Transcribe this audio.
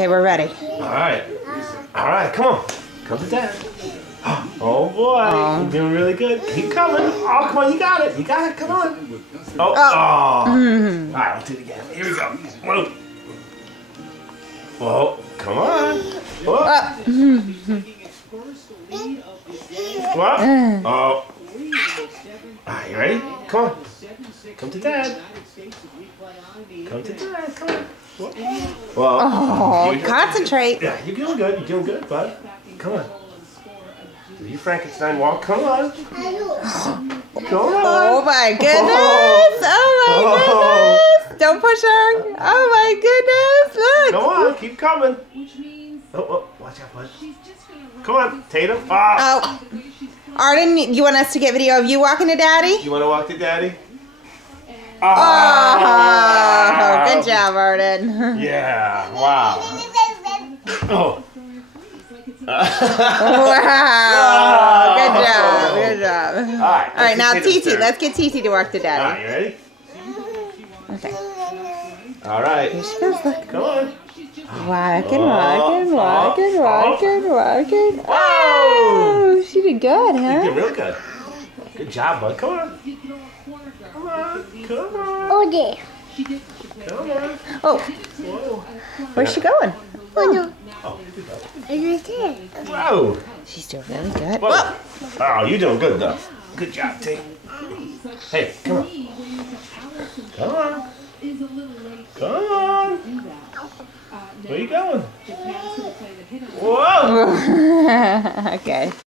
Okay, we're ready. Alright. Alright, come on. Come to Dad. Oh boy, you're doing really good. Keep coming. Oh, come on, you got it. You got it. Come on. Oh. Alright, let's do it again. Here we go. Whoa. Whoa. Come on. Whoa. Whoa. Oh. Alright, you ready? Come on. Come to Dad. Come to Dad. Come on. Whoa. Oh, concentrate. Yeah, you're doing good. You're doing good, bud. Come on. Do your Frankenstein walk. Come on. Come on. Oh my goodness. Oh my goodness. Don't push her. Oh my goodness. Look. Come on. Keep coming. Oh, watch out, bud. Come on, Tatum. Oh. Arden, you want us to get video of you walking to Daddy? You want to walk to Daddy? Oh, good job, Arden. Yeah, wow. Oh. Wow, good job, good job. All right, now Titi, let's get Titi to walk to All Daddy. right, you ready? Okay. All right. Here she goes, look. Come on. Walking. Whoa! Oh, she did good, You huh? did real good. Good job, bud. Come on. Come on. Come on. Oh, there. Come on. Oh, Whoa. where's she going? Oh, no. Oh, here we go. It's there. Whoa. She's doing really good. Whoa. Whoa. Oh, you're doing good, though. Good job, Tate. Hey, come on. Come on. Come on. Where you going? Whoa. Okay.